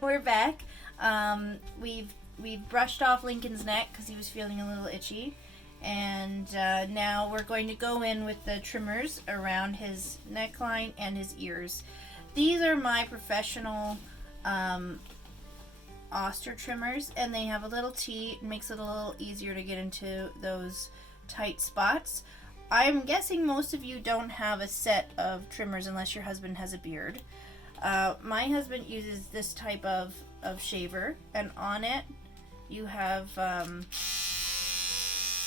We're back. We've brushed off Lincoln's neck because he was feeling a little itchy, and now we're going to go in with the trimmers around his neckline and his ears. These are my professional Oster trimmers, and they have a little T. It makes it a little easier to get into those tight spots. I'm guessing most of you don't have a set of trimmers unless your husband has a beard. My husband uses this type of shaver, and on it you have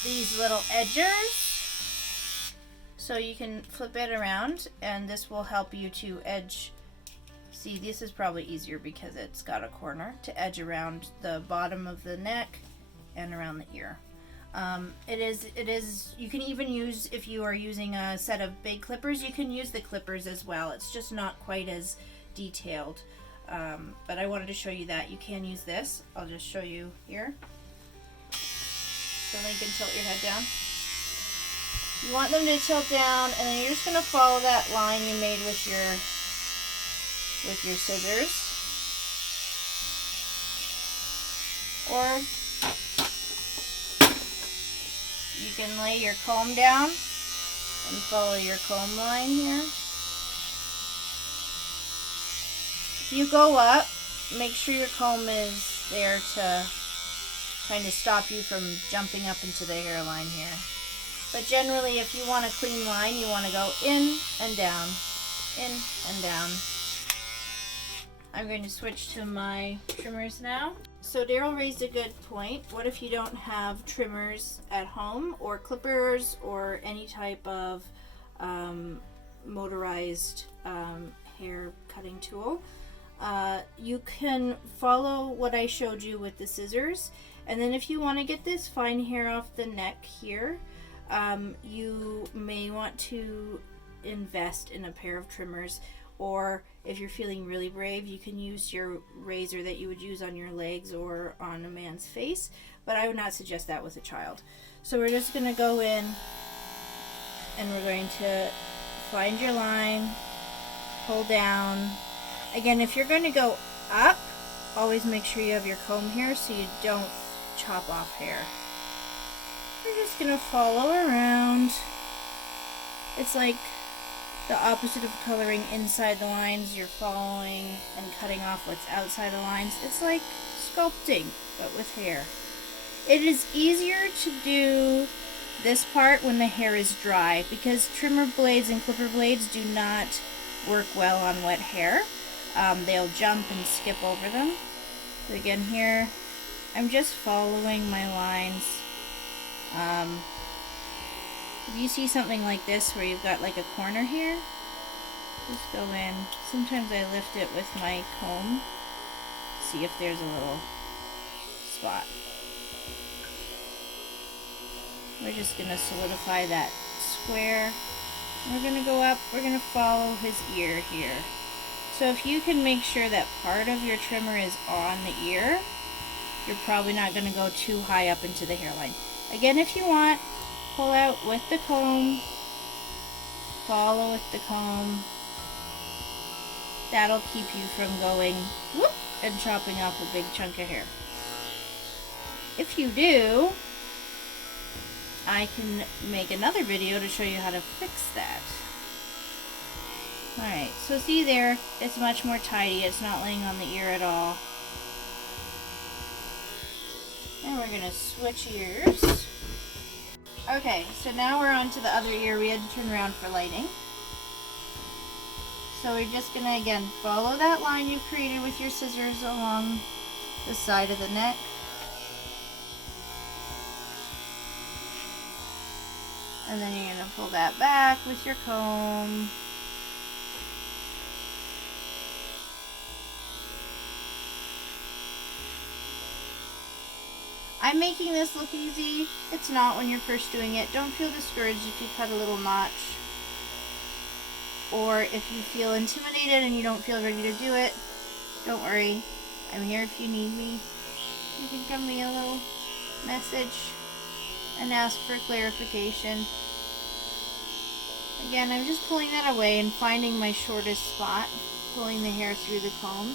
these little edgers, so you can flip it around, and this will help you to edge. See, this is probably easier because it's got a corner to edge around the bottom of the neck and around the ear. It is, you can even use, if you are using a set of big clippers, you can use the clippers as well. It's just not quite as detailed. But I wanted to show you that. You can use this. I'll just show you here. So Lincoln, tilt your head down. You want them to tilt down, and then you're just going to follow that line you made with your scissors. Or you can lay your comb down and follow your comb line here. If you go up, make sure your comb is there to kind of stop you from jumping up into the hairline here. But generally, if you want a clean line, you want to go in and down, in and down. I'm going to switch to my trimmers now. So Daryl raised a good point. What if you don't have trimmers at home, or clippers, or any type of motorized hair cutting tool? You can follow what I showed you with the scissors, and then if you want to get this fine hair off the neck here, you may want to invest in a pair of trimmers. Or if you're feeling really brave, you can use your razor that you would use on your legs or on a man's face, but I would not suggest that with a child. So we're just going to go in, and we're going to find your line, pull down. Again, if you're going to go up, always make sure you have your comb here so you don't chop off hair. We're just going to follow around. It's like the opposite of coloring inside the lines. You're following and cutting off what's outside the lines. It's like sculpting, but with hair. It is easier to do this part when the hair is dry, because trimmer blades and clipper blades do not work well on wet hair. They'll jump and skip over them. So again, here I'm just following my lines. If you see something like this where you've got like a corner here, just go in. Sometimes I lift it with my comb, see if there's a little spot. We're just going to solidify that square. We're going to go up, we're going to follow his ear here. So if you can make sure that part of your trimmer is on the ear, you're probably not going to go too high up into the hairline. Again, if you want, pull out with the comb, follow with the comb. That'll keep you from going whoop and chopping off a big chunk of hair. If you do, I can make another video to show you how to fix that. Alright, so see there, it's much more tidy. It's not laying on the ear at all. And we're going to switch ears. Okay, so now we're on to the other ear. We had to turn around for lighting. So we're just going to, again, follow that line you created with your scissors along the side of the neck. And then you're going to pull that back with your comb. I'm making this look easy. It's not when you're first doing it. Don't feel discouraged if you cut a little notch, or if you feel intimidated and you don't feel ready to do it. Don't worry. I'm here if you need me. You can give me a little message and ask for clarification. Again, I'm just pulling that away and finding my shortest spot, pulling the hair through the comb.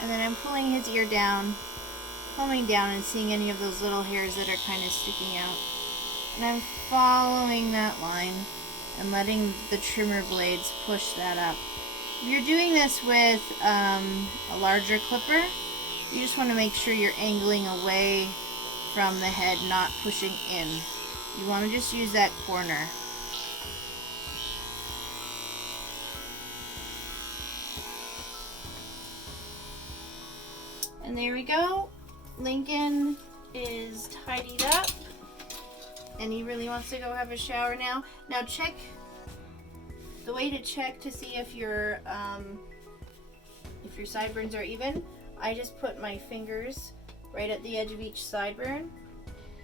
And then I'm pulling his ear down, combing down and seeing any of those little hairs that are kind of sticking out. And I'm following that line and letting the trimmer blades push that up. If you're doing this with a larger clipper, you just want to make sure you're angling away from the head, not pushing in. You want to just use that corner. And there we go. Lincoln is tidied up. And he really wants to go have a shower now. Now check, the way to check to see if your sideburns are even, I just put my fingers right at the edge of each sideburn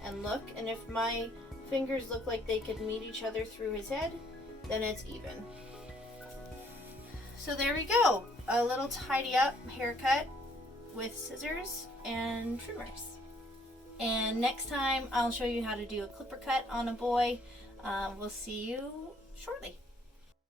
and look, and if my fingers look like they could meet each other through his head, then it's even. So there we go, a little tidy up haircut with scissors and trimmers. And next time I'll show you how to do a clipper cut on a boy. We'll see you shortly.